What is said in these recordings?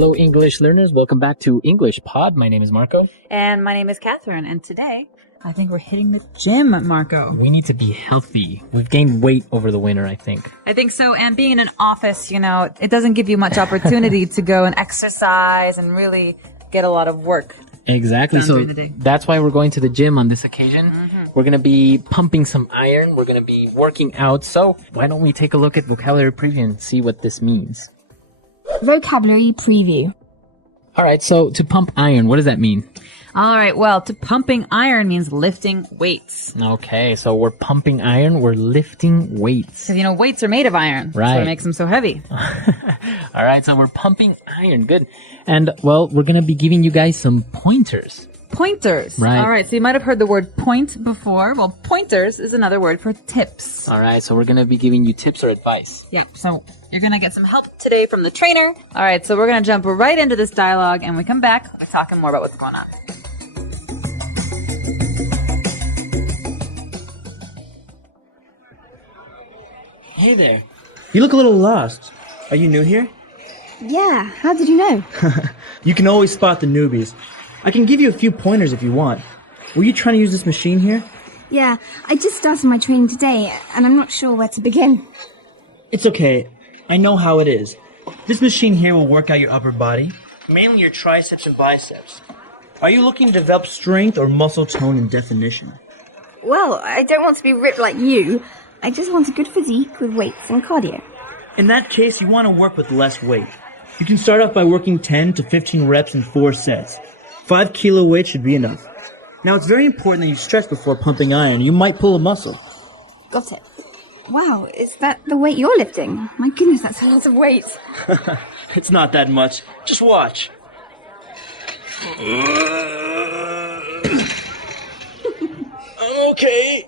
Hello, English learners. Welcome back to English Pod. My name is Marco. And my name is Catherine. And today, I think we're hitting the gym, Marco. We need to be healthy. We've gained weight over the winter, I think. I think so. And being in an office, it doesn't give you much opportunity to go and exercise and really get a lot of work. Exactly. So that's why we're going to the gym on this occasion. We're going to be pumping some iron. We're going to be working out. So why don't we take a look at vocabulary preview and see what this means? Vocabulary preview. All right. So to pump iron, what does that mean? All right. Well, to pumping iron means lifting weights. Okay. So we're pumping iron. We're lifting weights. Because, weights are made of iron. Right. That's what makes them so heavy. All right. So we're pumping iron. Good. And, well, we're going to be giving you guys some pointers. Pointers. Right. All right. So you might have heard the word point before. Well, pointers is another word for tips. All right. So we're going to be giving you tips or advice. Yeah. So you're going to get some help today from the trainer. All right. So we're going to jump right into this dialogue. And when we come back, we're talking more about what's going on. Hey there. You look a little lost. Are you new here? Yeah, how did you know? You can always spot the newbies. I can give you a few pointers if you want. Were you trying to use this machine here? Yeah, I just started my training today, and I'm not sure where to begin. It's okay. I know how it is. This machine here will work out your upper body, mainly your triceps and biceps. Are you looking to develop strength or muscle tone and definition? Well, I don't want to be ripped like you. I just want a good physique with weights and cardio. In that case, you want to work with less weight. You can start off by working 10 to 15 reps in 4 sets. 5 kilo weight should be enough. Now, it's very important that you stretch before pumping iron. You might pull a muscle. Got it. Wow, is that the weight you're lifting? My goodness, that's a lot of weight. It's not that much. Just watch. I'm okay.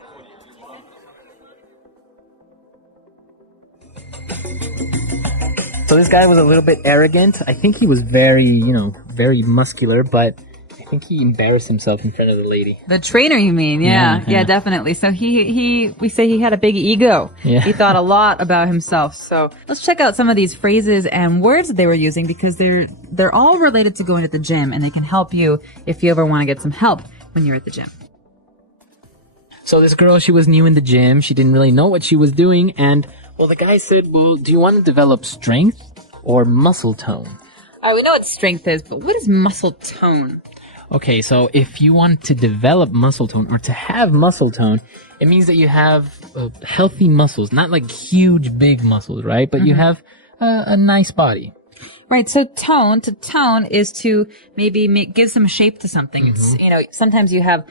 So this guy was a little bit arrogant. I think he was very, very muscular, but I think he embarrassed himself in front of the lady. The trainer, you mean? Yeah, definitely. So we say he had a big ego. Yeah. He thought a lot about himself. So let's check out some of these phrases and words that they were using because they're all related to going to the gym and they can help you if you ever want to get some help when you're at the gym. So this girl, she was new in the gym. She didn't really know what she was doing. And, well, the guy said, well, do you want to develop strength or muscle tone? We know what strength is, but what is muscle tone? Okay, so if you want to develop muscle tone or to have muscle tone, it means that you have healthy muscles, not like huge, big muscles, right? But you have a nice body. Right. So to tone is to maybe give some shape to something. It's, sometimes you have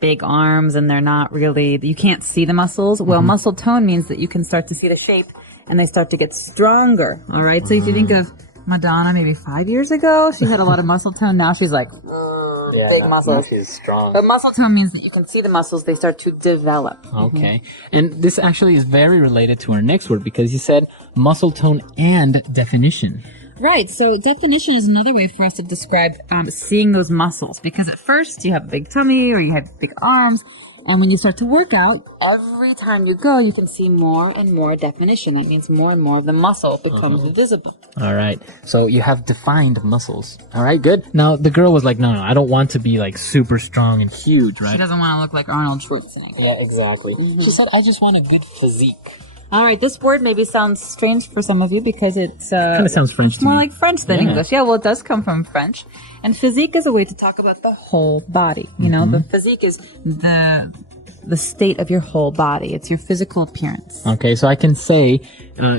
big arms and they're not really, you can't see the muscles. Well, muscle tone means that you can start to see the shape and they start to get stronger. All right. So if you think of Madonna maybe 5 years ago, she had a lot of muscle tone. Now she's like, big muscles. Now she's strong. But muscle tone means that you can see the muscles, they start to develop. Okay. And this actually is very related to our next word because you said muscle tone and definition. Right. So definition is another way for us to describe seeing those muscles because at first you have a big tummy or you have big arms. And when you start to work out, every time you go, you can see more and more definition. That means more and more of the muscle becomes visible. All right. So you have defined muscles. All right, good. Now, the girl was like, no, I don't want to be like super strong and huge, right? She doesn't want to look like Arnold Schwarzenegger. Yeah, exactly. She said, I just want a good physique. All right, this word maybe sounds strange for some of you because it's kind of sounds French to more me. like French than English. Yeah, well, it does come from French. And physique is a way to talk about the whole body. The physique is the state of your whole body. It's your physical appearance. Okay, so I can say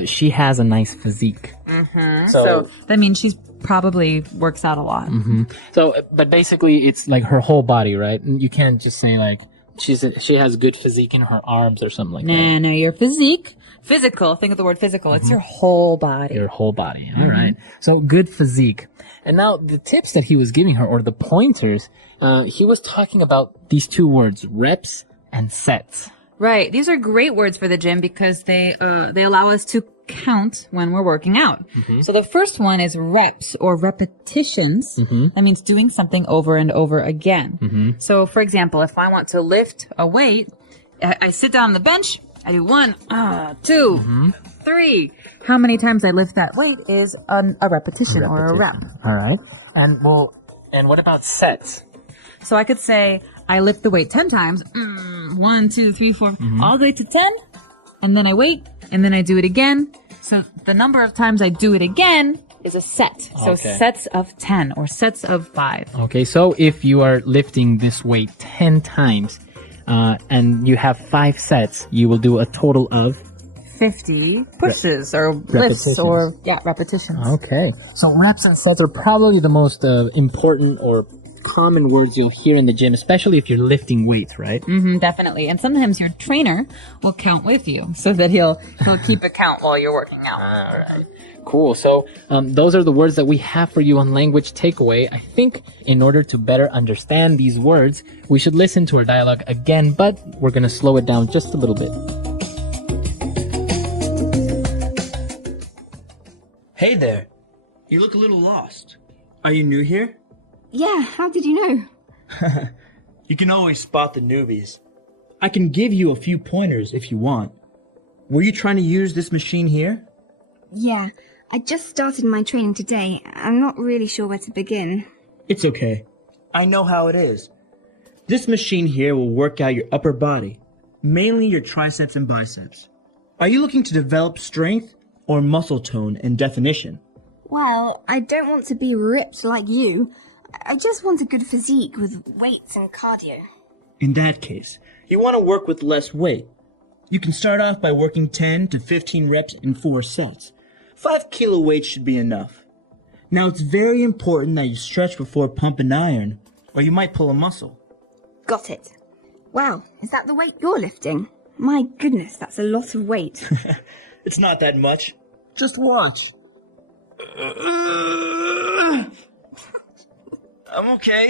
she has a nice physique. So that means she's probably works out a lot. So, but basically, it's like her whole body, right? You can't just say like she has good physique in her arms or something like that. No, your physique. Physical, think of the word physical. It's your whole body. Your whole body. All right. So good physique. And now the tips that he was giving her, or the pointers, he was talking about these two words, reps and sets. Right. These are great words for the gym because they allow us to count when we're working out. So the first one is reps or repetitions. That means doing something over and over again. So for example, if I want to lift a weight, I sit down on the bench I do 1, 2, 3. How many times I lift that weight is a repetition or a rep. All right. And what about sets? So I could say I lift the weight 10 times. 1, 2, 3, 4, all the way to 10. And then I wait, and then I do it again. So the number of times I do it again is a set. So sets of 10 or sets of 5. Okay, so if you are lifting this weight 10 times and you have 5 sets, you will do a total of 50 pushes or lifts or repetitions. Okay. So reps and sets are probably the most important or common words you'll hear in the gym, especially if you're lifting weights, right? Definitely. And sometimes your trainer will count with you so that he'll keep a count while you're working out. All right. Cool. So those are the words that we have for you on Language Takeaway. I think in order to better understand these words, we should listen to our dialogue again, but we're going to slow it down just a little bit. Hey there. You look a little lost. Are you new here? Yeah, how did you know? You can always spot the newbies. I can give you a few pointers if you want. Were you trying to use this machine here? Yeah, I just started my training today. I'm not really sure where to begin. It's okay. I know how it is. This machine here will work out your upper body, mainly your triceps and biceps. Are you looking to develop strength or muscle tone and definition? Well, I don't want to be ripped like you. I just want a good physique with weights and cardio. In that case, you want to work with less weight. You can start off by working 10 to 15 reps in 4 sets. 5 kilo weights should be enough. Now it's very important that you stretch before pump and iron, or you might pull a muscle. Got it. Wow, is that the weight you're lifting? My goodness, that's a lot of weight. It's not that much. Just watch. I'm okay.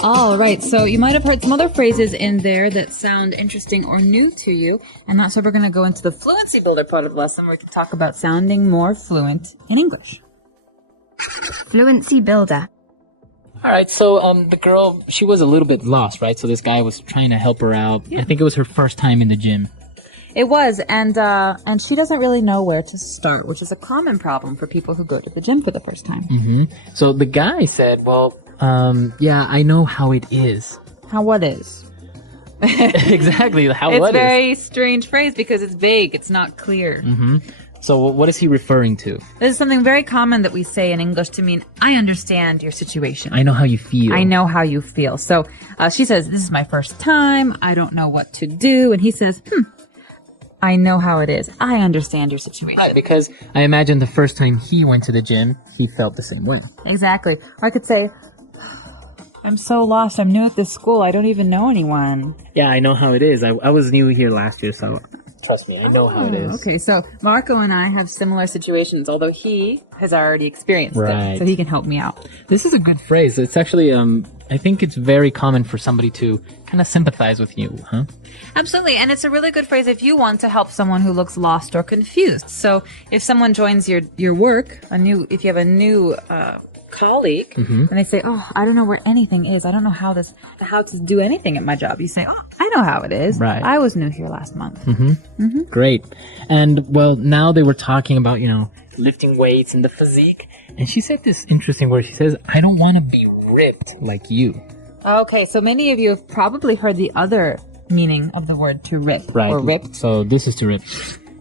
All right, so you might have heard some other phrases in there that sound interesting or new to you, and that's why we're going to go into the Fluency Builder part of the lesson where we can talk about sounding more fluent in English. Fluency Builder. All right, so the girl, she was a little bit lost, right? So this guy was trying to help her out. I think it was her first time in the gym. It was, and she doesn't really know where to start, which is a common problem for people who go to the gym for the first time. So the guy said, well, yeah, I know how it is. How what is? Exactly, how it's what is. It's a very strange phrase because it's vague, it's not clear. So what is he referring to? This is something very common that we say in English to mean, I understand your situation. I know how you feel. I know how you feel. So she says, this is my first time, I don't know what to do. And he says, I know how it is. I understand your situation. Right, because I imagine the first time he went to the gym, he felt the same way. Exactly. Or I could say, I'm so lost. I'm new at this school. I don't even know anyone. Yeah, I know how it is. I was new here last year, so trust me, I know how it is. Okay, so Marco and I have similar situations, although he has already experienced them, so he can help me out. This is a good phrase. It's actually, I think it's very common for somebody to kind of sympathize with you, huh? Absolutely, and it's a really good phrase if you want to help someone who looks lost or confused. So if someone joins your work, if you have a new colleague, and they say, oh, I don't know where anything is. I don't know how to do anything at my job. You say, oh, I know how it is. Right. I was new here last month. Great. And well, now they were talking about, lifting weights and the physique. And she said this interesting word. She says, I don't want to be ripped like you. Okay, so many of you have probably heard the other meaning of the word to rip or ripped. So this is to rip.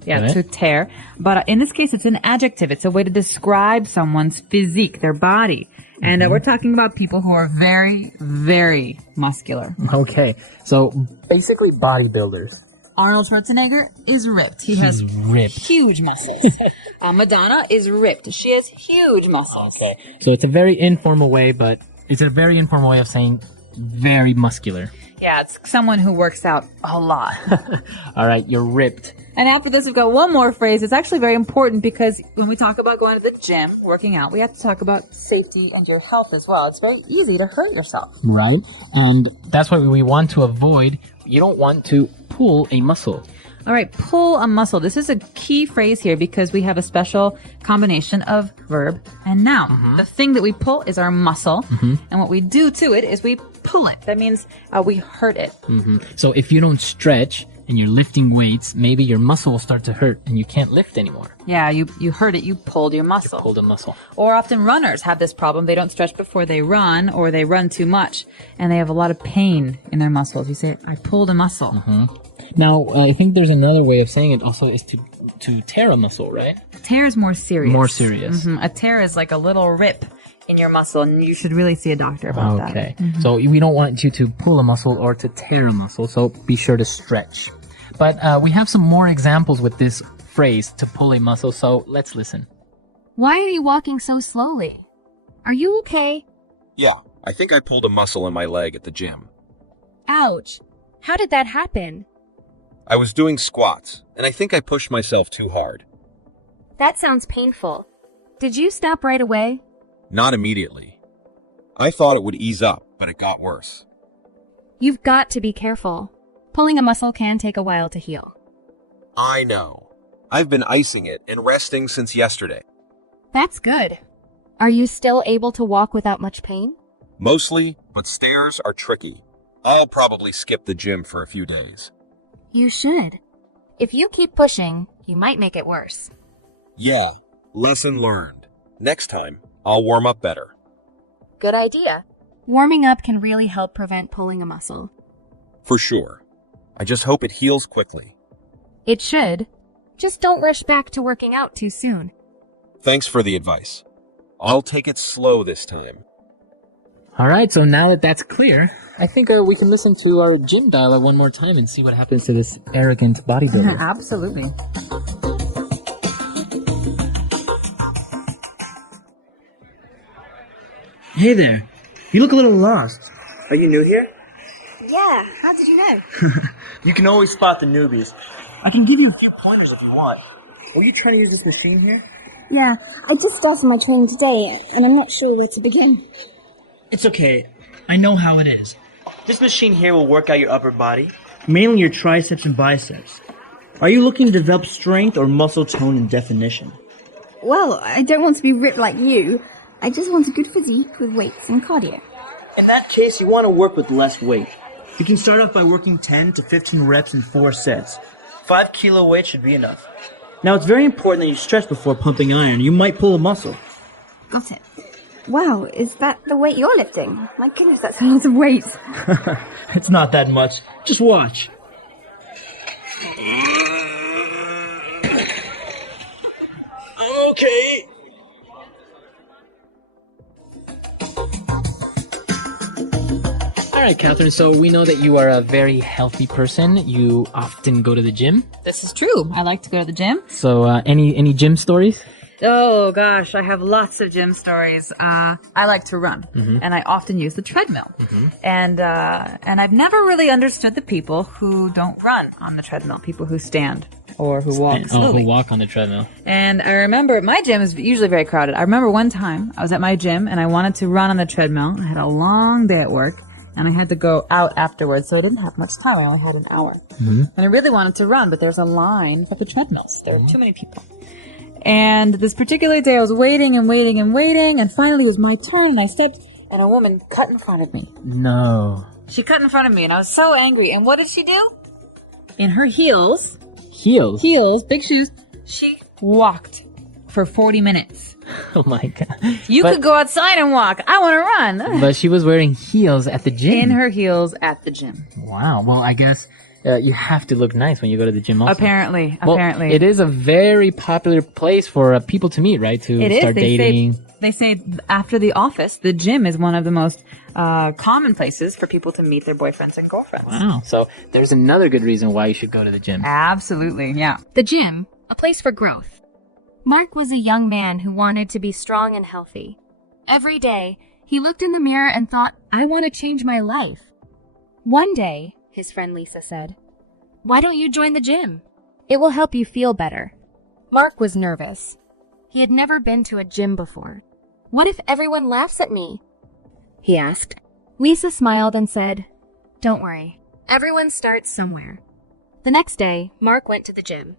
Yeah, right? To tear. But in this case, it's an adjective. It's a way to describe someone's physique, their body. And we're talking about people who are very, very muscular. Okay. So basically bodybuilders. Arnold Schwarzenegger is ripped. He's ripped. Huge muscles. Madonna is ripped. She has huge muscles. Okay. So it's a very informal way, but it's a very informal way of saying very muscular. Yeah, it's someone who works out a lot. All right, you're ripped. And after this, we've got one more phrase. It's actually very important because when we talk about going to the gym, working out, we have to talk about safety and your health as well. It's very easy to hurt yourself. Right. And that's what we want to avoid. You don't want to pull a muscle. All right, pull a muscle. This is a key phrase here because we have a special combination of verb and noun. The thing that we pull is our muscle. And what we do to it is we pull it. That means we hurt it. So if you don't stretch and you're lifting weights, maybe your muscle will start to hurt and you can't lift anymore. Yeah, you hurt it. You pulled your muscle. Pulled a muscle. Or often runners have this problem. They don't stretch before they run, or they run too much, and they have a lot of pain in their muscles. You say, I pulled a muscle. Now, I think there's another way of saying it also is to tear a muscle, right? A tear is more serious. More serious. A tear is like a little rip in your muscle, and you should really see a doctor about that. Okay. So we don't want you to pull a muscle or to tear a muscle, so be sure to stretch. But we have some more examples with this phrase, to pull a muscle, so let's listen. Why are you walking so slowly? Are you okay? Yeah, I think I pulled a muscle in my leg at the gym. Ouch. How did that happen? I was doing squats, and I think I pushed myself too hard. That sounds painful. Did you stop right away? Not immediately. I thought it would ease up, but it got worse. You've got to be careful. Pulling a muscle can take a while to heal. I know. I've been icing it and resting since yesterday. That's good. Are you still able to walk without much pain? Mostly, but stairs are tricky. I'll probably skip the gym for a few days. You should. If you keep pushing, you might make it worse. Yeah, lesson learned. Next time, I'll warm up better. Good idea. Warming up can really help prevent pulling a muscle. For sure. I just hope it heals quickly. It should. Just don't rush back to working out too soon. Thanks for the advice. I'll take it slow this time. All right, so now that that's clear, I think we can listen to our gym dialogue one more time and see what happens to this arrogant bodybuilder. Absolutely. Hey there. You look a little lost. Are you new here? Yeah, how did you know? You can always spot the newbies. I can give you a few pointers if you want. Were you trying to use this machine here? Yeah, I just started my training today, and I'm not sure where to begin. It's okay. I know how it is. This machine here will work out your upper body, mainly your triceps and biceps. Are you looking to develop strength or muscle tone and definition? Well, I don't want to be ripped like you. I just want a good physique with weights and cardio. In that case, you want to work with less weight. You can start off by working 10 to 15 reps in 4 sets. 5 kilo weight should be enough. Now, it's very important that you stretch before pumping iron. You might pull a muscle. Got it. Wow, is that the weight you're lifting? My goodness, that's a lot of weight. It's not that much. Just watch. Okay. All right, Catherine, so we know that you are a very healthy person. You often go to the gym. This is true. I like to go to the gym. So any gym stories? Oh gosh, I have lots of gym stories. I like to run, and I often use the treadmill. And I've never really understood the people who don't run on the treadmill, people who stand or who walk slowly. Who walk on the treadmill. And I remember my gym is usually very crowded. I remember one time I was at my gym and I wanted to run on the treadmill. I had a long day at work. And I had to go out afterwards, so I didn't have much time. I only had an hour. And I really wanted to run, but there's a line at the treadmills. There are too many people. And this particular day, I was waiting and waiting and waiting, and finally it was my turn, and I stepped, and a woman cut in front of me. No. She cut in front of me, and I was so angry. And what did she do? In her heels, big shoes, she walked for 40 minutes. Oh my God. You could go outside and walk. I want to run. But she was wearing heels at the gym. In her heels at the gym. Wow. Well, I guess you have to look nice when you go to the gym also. Apparently. It is a very popular place for people to meet, right? To start dating. They say after the office, the gym is one of the most common places for people to meet their boyfriends and girlfriends. Wow. So there's another good reason why you should go to the gym. Absolutely. Yeah. The gym, a place for growth. Mark was a young man who wanted to be strong and healthy. Every day, he looked in the mirror and thought, I want to change my life. One day, his friend Lisa said, why don't you join the gym? It will help you feel better. Mark was nervous. He had never been to a gym before. What if everyone laughs at me? He asked. Lisa smiled and said, don't worry. Everyone starts somewhere. The next day, Mark went to the gym.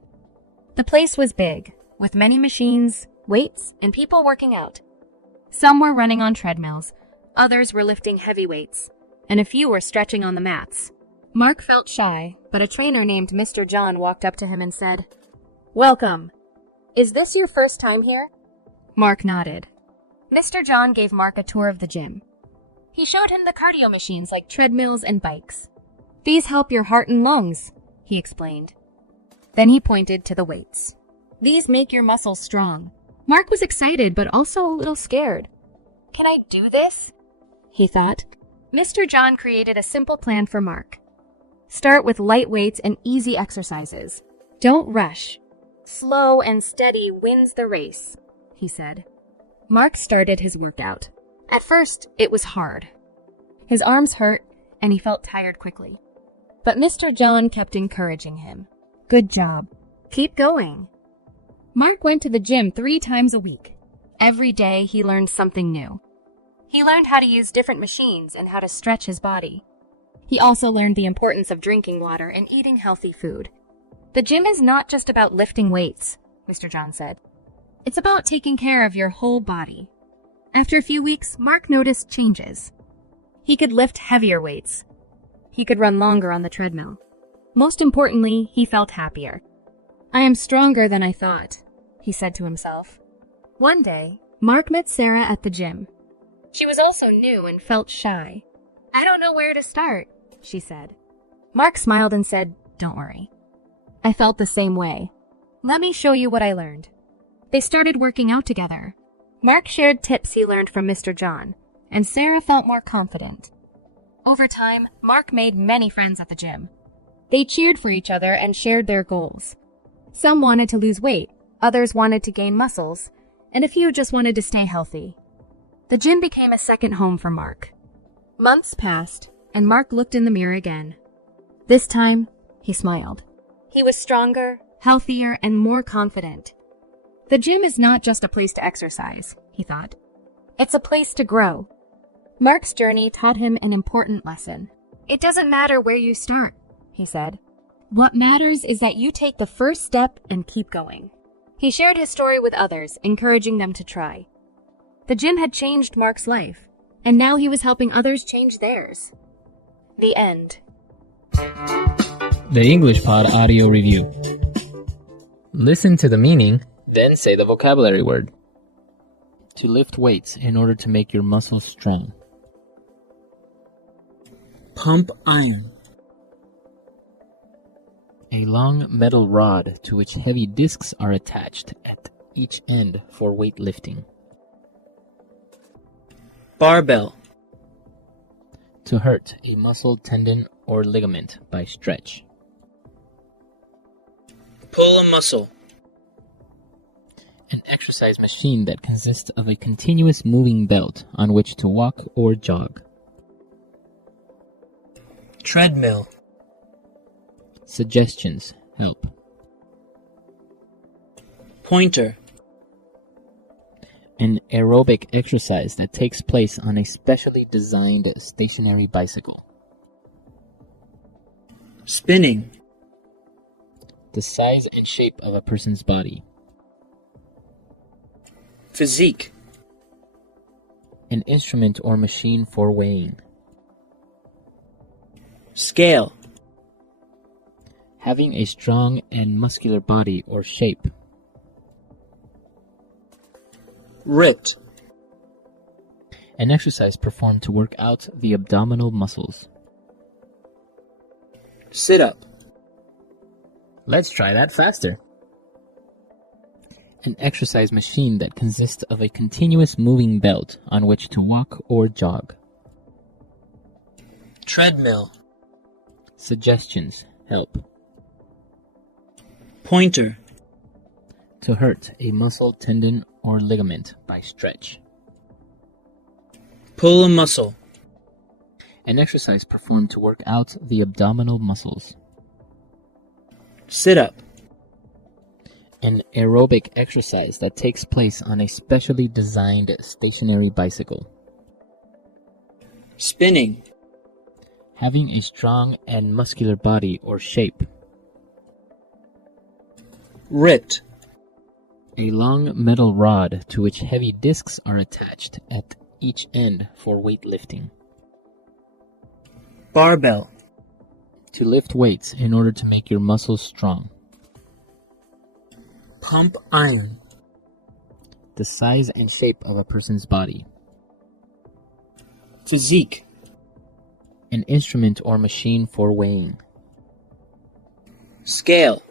The place was big, with many machines, weights, and people working out. Some were running on treadmills. Others were lifting heavy weights. and a few were stretching on the mats. Mark felt shy, but a trainer named Mr. John walked up to him and said, "Welcome. Is this your first time here?" Mark nodded. Mr. John gave Mark a tour of the gym. He showed him the cardio machines like treadmills and bikes. "These help your heart and lungs," he explained. Then he pointed to the weights. "These make your muscles strong." Mark was excited, but also a little scared. "Can I do this?" he thought. Mr. John created a simple plan for Mark. "Start with light weights and easy exercises. Don't rush. Slow and steady wins the race," he said. Mark started his workout. At first, it was hard. His arms hurt, and he felt tired quickly. But Mr. John kept encouraging him. "Good job. Keep going." Mark went to the gym 3 times a week. Every day, he learned something new. He learned how to use different machines and how to stretch his body. He also learned the importance of drinking water and eating healthy food. "The gym is not just about lifting weights," Mr. John said. "It's about taking care of your whole body." After a few weeks, Mark noticed changes. He could lift heavier weights. He could run longer on the treadmill. Most importantly, he felt happier. "I am stronger than I thought," he said to himself. One day, Mark met Sarah at the gym. She was also new and felt shy. "I don't know where to start," she said. Mark smiled and said, "Don't worry. I felt the same way. Let me show you what I learned." They started working out together. Mark shared tips he learned from Mr. John, and Sarah felt more confident. Over time, Mark made many friends at the gym. They cheered for each other and shared their goals. Some wanted to lose weight, others wanted to gain muscles, and a few just wanted to stay healthy. The gym became a second home for Mark. Months passed, and Mark looked in the mirror again. This time, he smiled. He was stronger, healthier, and more confident. The gym is not just a place to exercise, he thought. It's a place to grow. Mark's journey taught him an important lesson. It doesn't matter where you start, he said. What matters is that you take the first step and keep going. He shared his story with others, encouraging them to try. The gym had changed Mark's life, and now he was helping others change theirs. The end. The English Pod Audio Review. Listen to the meaning, then say the vocabulary word. To lift weights in order to make your muscles strong. Pump iron. A long metal rod to which heavy discs are attached at each end for weightlifting. Barbell. To hurt a muscle, tendon, or ligament by stretch. Pull a muscle. An exercise machine that consists of a continuous moving belt on which to walk or jog. Treadmill. Suggestions help. Pointer. An aerobic exercise that takes place on a specially designed stationary bicycle. Spinning. The size and shape of a person's body. Physique. An instrument or machine for weighing. Scale. Having a strong and muscular body or shape. Ripped. An exercise performed to work out the abdominal muscles. Sit up. Let's try that faster. An exercise machine that consists of a continuous moving belt on which to walk or jog. Treadmill. Suggestions help. Pointer. To hurt a muscle, tendon, or ligament by stretch. Pull a muscle. An exercise performed to work out the abdominal muscles. Sit up. An aerobic exercise that takes place on a specially designed stationary bicycle. Spinning. Having a strong and muscular body or shape. Ripped. A long metal rod to which heavy discs are attached at each end for weightlifting. Barbell. To lift weights in order to make your muscles strong. Pump iron. The size and shape of a person's body. Physique. An instrument or machine for weighing. Scale.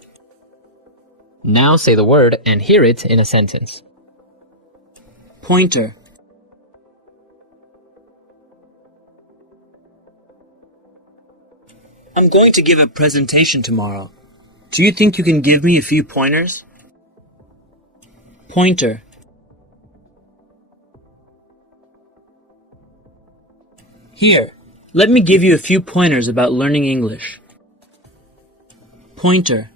Now say the word and hear it in a sentence. Pointer. I'm going to give a presentation tomorrow. Do you think you can give me a few pointers? Pointer. Here, let me give you a few pointers about learning English. Pointer.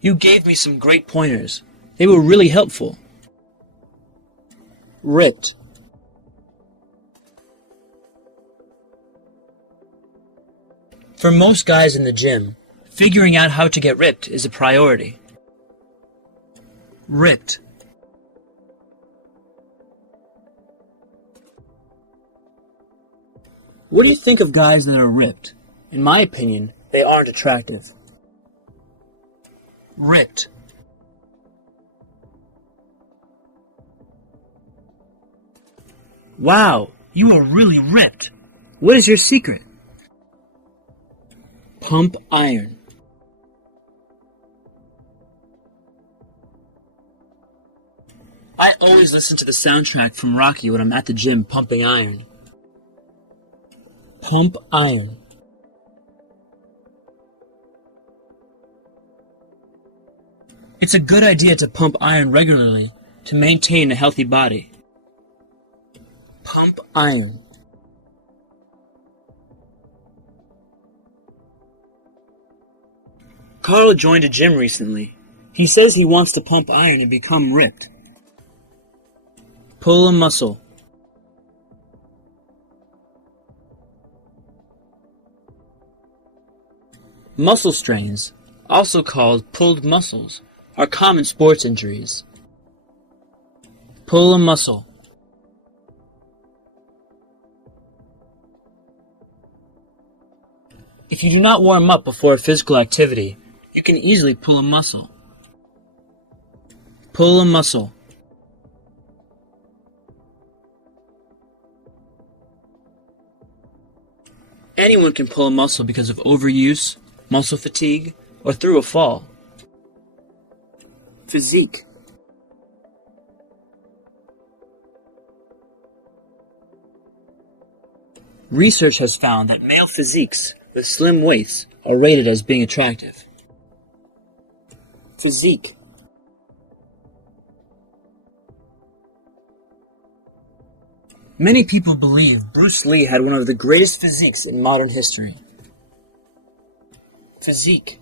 You gave me some great pointers. They were really helpful. Ripped. For most guys in the gym, figuring out how to get ripped is a priority. Ripped. What do you think of guys that are ripped? In my opinion, they aren't attractive. Ripped. Wow, you are really ripped. What is your secret? Pump iron. I always listen to the soundtrack from Rocky when I'm at the gym pumping iron. Pump iron. It's a good idea to pump iron regularly to maintain a healthy body. Pump iron. Carl joined a gym recently. He says he wants to pump iron and become ripped. Pull a muscle. Muscle strains, also called pulled muscles, are common sports injuries. Pull a muscle. If you do not warm up before a physical activity, you can easily pull a muscle. Pull a muscle. Anyone can pull a muscle because of overuse, muscle fatigue, or through a fall. Physique. Research has found that male physiques with slim waists are rated as being attractive. Physique. Many people believe Bruce Lee had one of the greatest physiques in modern history. Physique.